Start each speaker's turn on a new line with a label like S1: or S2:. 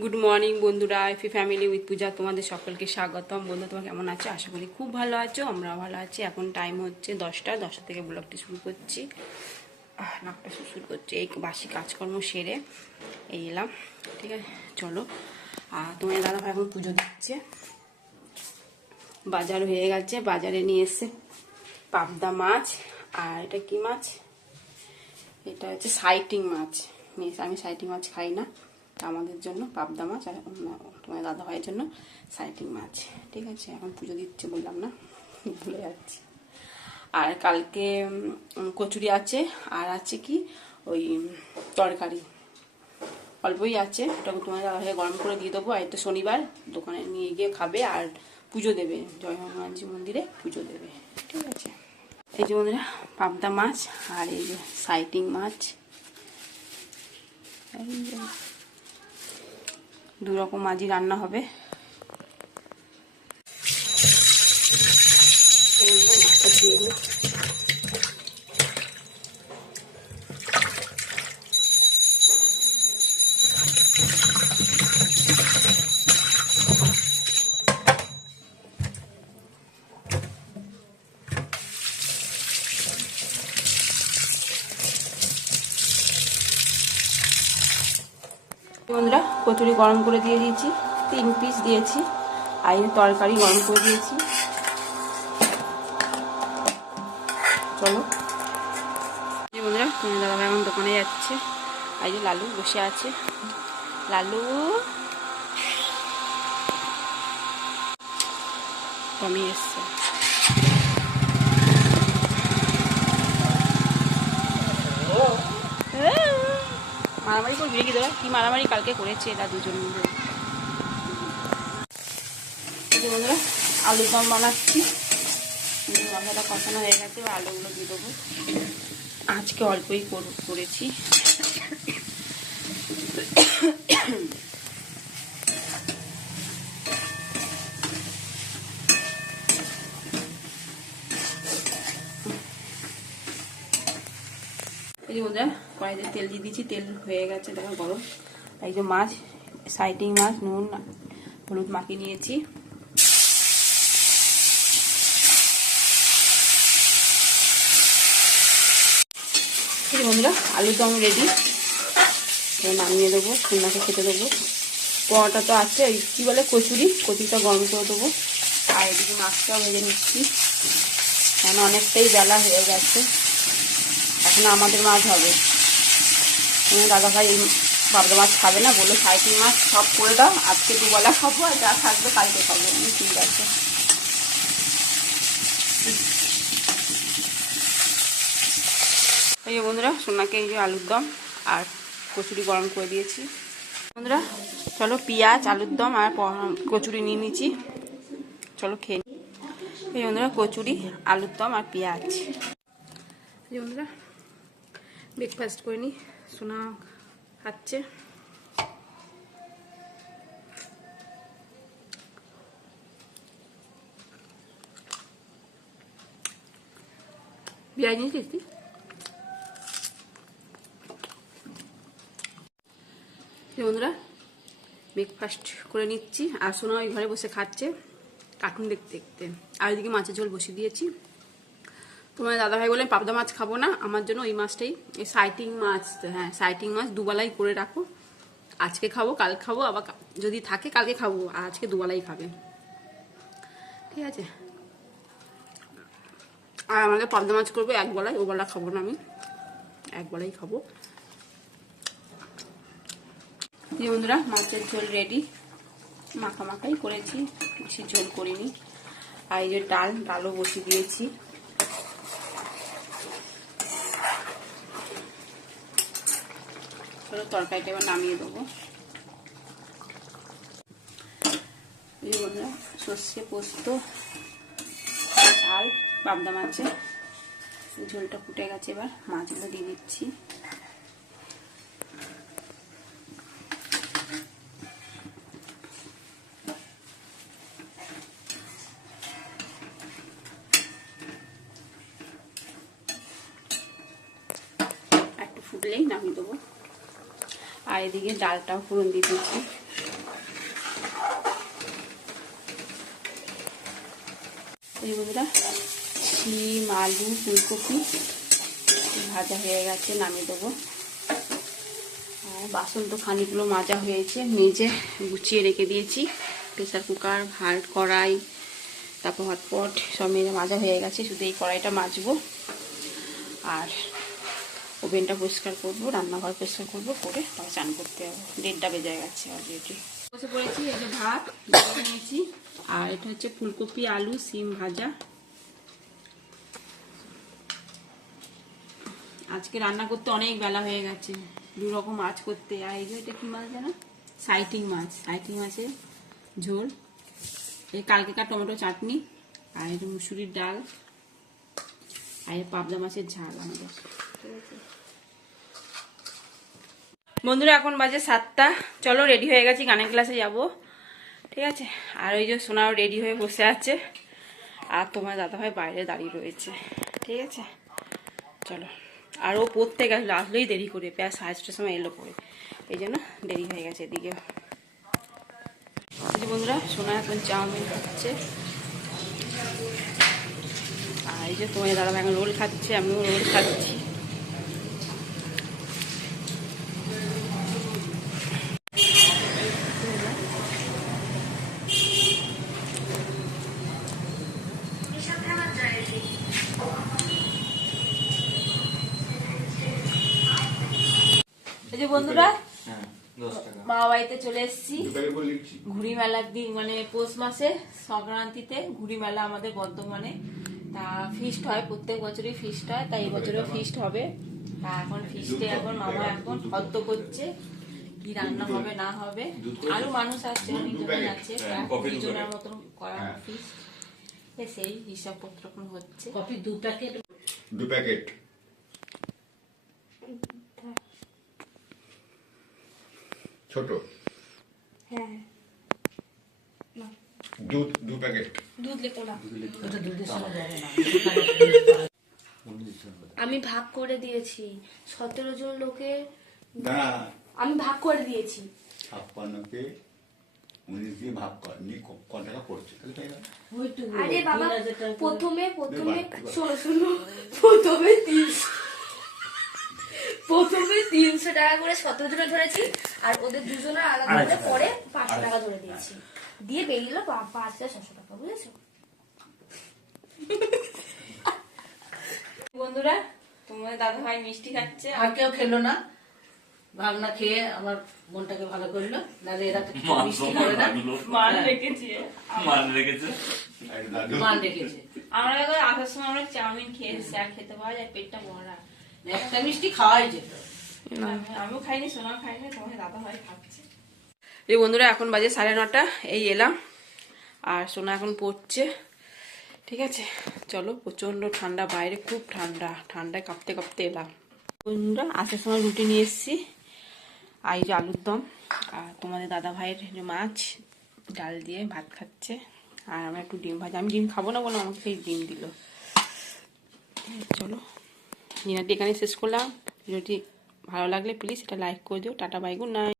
S1: Good morning বন্ধুরা এফি family with পূজা তোমাদের সকলকে স্বাগতম। বন্ধু তোমার কেমন আছো? আশা করি খুব ভালো আছো, আমরাও ভালো আছি। এখন টাইম হচ্ছে দশটা দশটা থেকে ব্লগটি শুরু করছি। নাকটা শুরু করছি, এই বাসি কাজকর্ম সেরে এই এলাম, ঠিক আছে? চলো। আর তোমার দাদা ভাই এখন পুজো দিচ্ছে। বাজার হয়ে গেছে, বাজারে নিয়ে এসছে পাবদা মাছ। আর এটা কি মাছ? এটা হচ্ছে সাইটিং মাছ। নিয়ে আমি সাইটিং মাছ খাই না। আমাদের জন্য, পাবদা মাছ আর তোমার দাদা ভাইয়ের জন্য সাইটিং মাছ। ঠিক আছে, এখন পুজো দিচ্ছে বললাম না, ভুলে যাচ্ছি। আর কালকে কচুরি আছে, আর আছে কি, ওই তরকারি। অল্পই আছে ওটা তোমার দাদা ভাইকে গরম করে দিয়ে দেবো, আর তো শনিবার, দোকানে নিয়ে গিয়ে খাবে আর পুজো দেবে। জয় হনুমানজি মন্দিরে পুজো দেবে। ঠিক আছে। এই যে বন্ধুরা, পাবদা মাছ আর এই যে সাইটিং মাছ। দু রকম মাছই রান্না হবে। বন্ধুরা কচুরি গরম করে দিয়ে দিয়েছি, তিন পিস দিয়েছি, আর তরকারি গরম করে দিয়েছি। চলো। বন্ধুরা তুমি দাদা এখন দোকানে যাচ্ছে, আর লালু বসে আছে। লালু! টমি এসছে। মারামারি করবি নাকি তোরা কি মারামারি কালকে করেছে এরা দুজন মিলে। বন্ধুরা, আলুর দম বানাচ্ছি। মশলাটা কষানো হয়ে গেছে আলুগুলো দিয়ে দেবো। আজকে অল্পই কর- করেছি। এই বন্ধুরা কড়াইতে তেল দিয়ে দিয়েছি, তেল হয়ে গেছে, দেখো গরম। এই যে মাছ, সাইটিং মাছ, নুন, হলুদ মাখিয়ে নিয়েছি। বন্ধুরা, আলুর দম রেডি নামিয়ে দেবো খুলনাকে খেতে দেবো। পোয়াটা তো আছে কী বলে, কচুরি, কচুরিটা গরম করে দেবো। আর এদিকে মাছটাও ভেজে নিচ্ছি। কেন অনেকটাই বেলা হয়ে গেছে, এখন আমাদের মাছ হবে। দাদা ভাই এই বাবলা মাছ খাবে না বলে সাইটিং মাছ সব করে দাও, আজকে দুবেলা খাব আর যা থাকবে কালকে খাব। ঠিক আছে। এই বন্ধুরা, সোনাকে এই যে আলুর দম আর কচুরি গরম করে দিয়েছি। বন্ধুরা, চলো পেঁয়াজ, আলুর দম আর কচুরি নিয়ে নিচ্ছি। চলো খেয়ে। এই বন্ধুরা, কচুরি, আলুর দম আর পেঁয়াজ। বন্ধুরা ব্রেকফাস্ট করে নিই সোনা খাচ্ছে? বন্ধুরা ব্রেকফাস্ট করে নিচ্ছি। আর সোনা ওই ঘরে বসে খাচ্ছে কার্টুন দেখতে দেখতে। আর ওইদিকে মাছের ঝোল বসিয়ে দিয়েছি। তোমার দাদাভাই বললেন, পাবদা মাছ খাব না, আমার জন্য ওই মাছটাই, এই সাইটিং মাছ হ্যাঁ সাইটিং মাছ দুবেলাই করে রাখো। আজকে খাব, কাল খাব, আবার যদি থাকে কালকে খাব, আর আজকে দুবেলাই খাবে। ঠিক আছে। আর আমাকে পাবদা মাছ করব এক বেলায় ও বেলা খাব না আমি। এক বেলাই খাব। বন্ধুরা, মাছের ঝোল রেডি মাখা মাখাই করেছি বেশি ঝোল করিনি। আর এই যে ডাল, ডালও বসিয়ে দিয়েছি। চলো তরকারিটা এবার নামিয়ে দেবো। সর্ষে পোস্ত, ঝাল, পাবদা মাছে ঝোলটা ফুটে গেছে এবার, মাছগুলো দিয়ে দিচ্ছি। একটু ফুটলেই নামিয়ে দেবো। আর এদিকে ডালটাও ফোড়ন দিয়ে দিচ্ছি। এই বন্ধুরা, শিম, আলু, ফুলকপি ভাজা হয়ে গেছে, নামিয়ে দেবো। বাসন তো খানিকগুলো মাজা হয়েছে, মেজে গুছিয়ে রেখে দিয়েছি। প্রেসার কুকার, ভাত, কড়াই, তারপর হটপট সব মেজে মাজা হয়ে গেছে, শুধু এই কড়াইটা মাজবো। আর ওভেনটা পরিষ্কার করব, রান্নাঘর পরিষ্কার করব, করে তারপর চান করতে যাব। দেড়টা বেজে গেছে অলরেডি বসে পড়েছি, এই যে ভাত নিয়েছি। আর এটা হচ্ছে ফুলকপি, আলু, সিম ভাজা। আজকে রান্না করতে অনেক বেলা হয়ে গেছে। দু রকম মাছ করতে। আর এই যে এটা কি মাছ জানো সাইটিং মাছ। সাইটিং মাছের ঝোল। এই কালকেকার টমেটো চাটনি। আর মুসুরির ডাল। আর পাবদা মাছের ঝাল আমাদের। বন্ধুরা, এখন বাজে সাতটা। চলো রেডি হয়ে গেছি, গানের ক্লাসে যাব। ঠিক আছে? আর ওই যে সোনাও রেডি হয়ে বসে আছে। আর তোমার দাদাভাই বাইরে দাঁড়িয়ে রয়েছে। ঠিক আছে? চলো। আর ও পড়তে গেছিল আসলেই দেরি করে। প্রায় সাড়ে ছটার সময় এলো পরে এই জন্য দেরি হয়ে গেছে এদিকে। বন্ধুরা, সোনা এখন চাউমিন খাচ্ছে। আর এই যে তোমার দাদা এখন রোল খাচ্ছে, আমিও রোল খাচ্ছি এই যে বন্ধুরা
S2: হ্যাঁ
S1: মা বাড়িতে চলে এসেছি। ঘুড়ি মেলার দিন মানে পৌষ মাসে সংক্রান্তিতে ঘুড়ি মেলা আমাদের বর্ধমানে তা ফিস্ট হয় প্রত্যেক বছরই ফিস্ট হয় তাই এবছরও ফিস্ট হবে। তা এখন ফিস্টে এখন মামা এখন হদ্দ করছে কি রান্না হবে না হবে। আরও মানুষ আছে অনেকজন আছে
S2: হ্যাঁ,
S1: প্রায়
S2: কফি
S1: কুড়ি
S2: দু
S1: জনের মতন করা
S2: হ্যাঁ।
S1: ফিস্ট সেই হিসাবপত্র এখন হচ্ছে।
S3: কফি দু প্যাকেট।
S2: দু প্যাকেট। ছোট।
S4: হ্যাঁ
S2: দুধ দু প্যাকেট
S4: দুধ লেখো না।
S3: ওটা দুধের সময় যাবে না।
S4: আমি ভাগ করে দিয়েছি। সতেরো জন লোকের
S5: না।
S4: আমি ভাগ করে দিয়েছি।
S5: ছাপ্পান্নকে উনিশ দিয়ে ভাগ ক টাকা পড়ছে?
S4: আরে বাবা
S3: তিন।
S4: প্রথমে প্রথমে। শোনো শোনো। প্রথমে তিনশো প্রথমে তিনশো টাকা করে সতেরো জনে ধরেছি আর ওদের দুজনের আলাদা করে পরে পাঁচশো টাকা ধরে দিয়েছি। দিয়ে বেরিয়ে গেলো পাঁচ হাজার ছশো টাকা বুঝেছ?
S1: বন্ধুরা তোমাদের দাদা ভাই মিষ্টি খাচ্ছে।
S3: আর কেউ খেলো না। ভাগনা খেয়ে আমার মনটাকে ভালো করল। নাহলে এরা তো মিষ্টি করে না।
S1: মান রেখেছি।
S6: মান রেখেছে।
S3: মান রেখেছে।
S1: আমরা এখন আসার সময় আমরা চাউমিন খেয়েছি আর খেতে পাওয়া যায় পেটটা ভরা।
S3: একটা মিষ্টি খাওয়াই যেত।
S1: আমিও খাইনি সোনাও খাইনি তোমার দাদা ভাই খাচ্ছে। এই বন্ধুরা এখন বাজে সাড়ে নটা এই এলাম। আর সোনা এখন পড়ছে ঠিক আছে? চলো প্রচণ্ড ঠান্ডা বাইরে খুব ঠান্ডা ঠান্ডায় কাঁপতে কাঁপতে এলাম। বন্ধুরা আসার সময় রুটি নিয়ে এসেছি আর এই যে আলুর দম। আর তোমাদের দাদা ভাইয়ের যে মাছ ডাল দিয়ে ভাত খাচ্ছে। আর আমরা একটু ডিম ভাজা আমি ডিম খাব না বলে আমাকে সেই ডিম দিল। চলো ডিনারটি এখানে শেষ করলাম। ভিডিওটি ভালো লাগলে প্লিজ এটা লাইক করে দিও। Tata bye good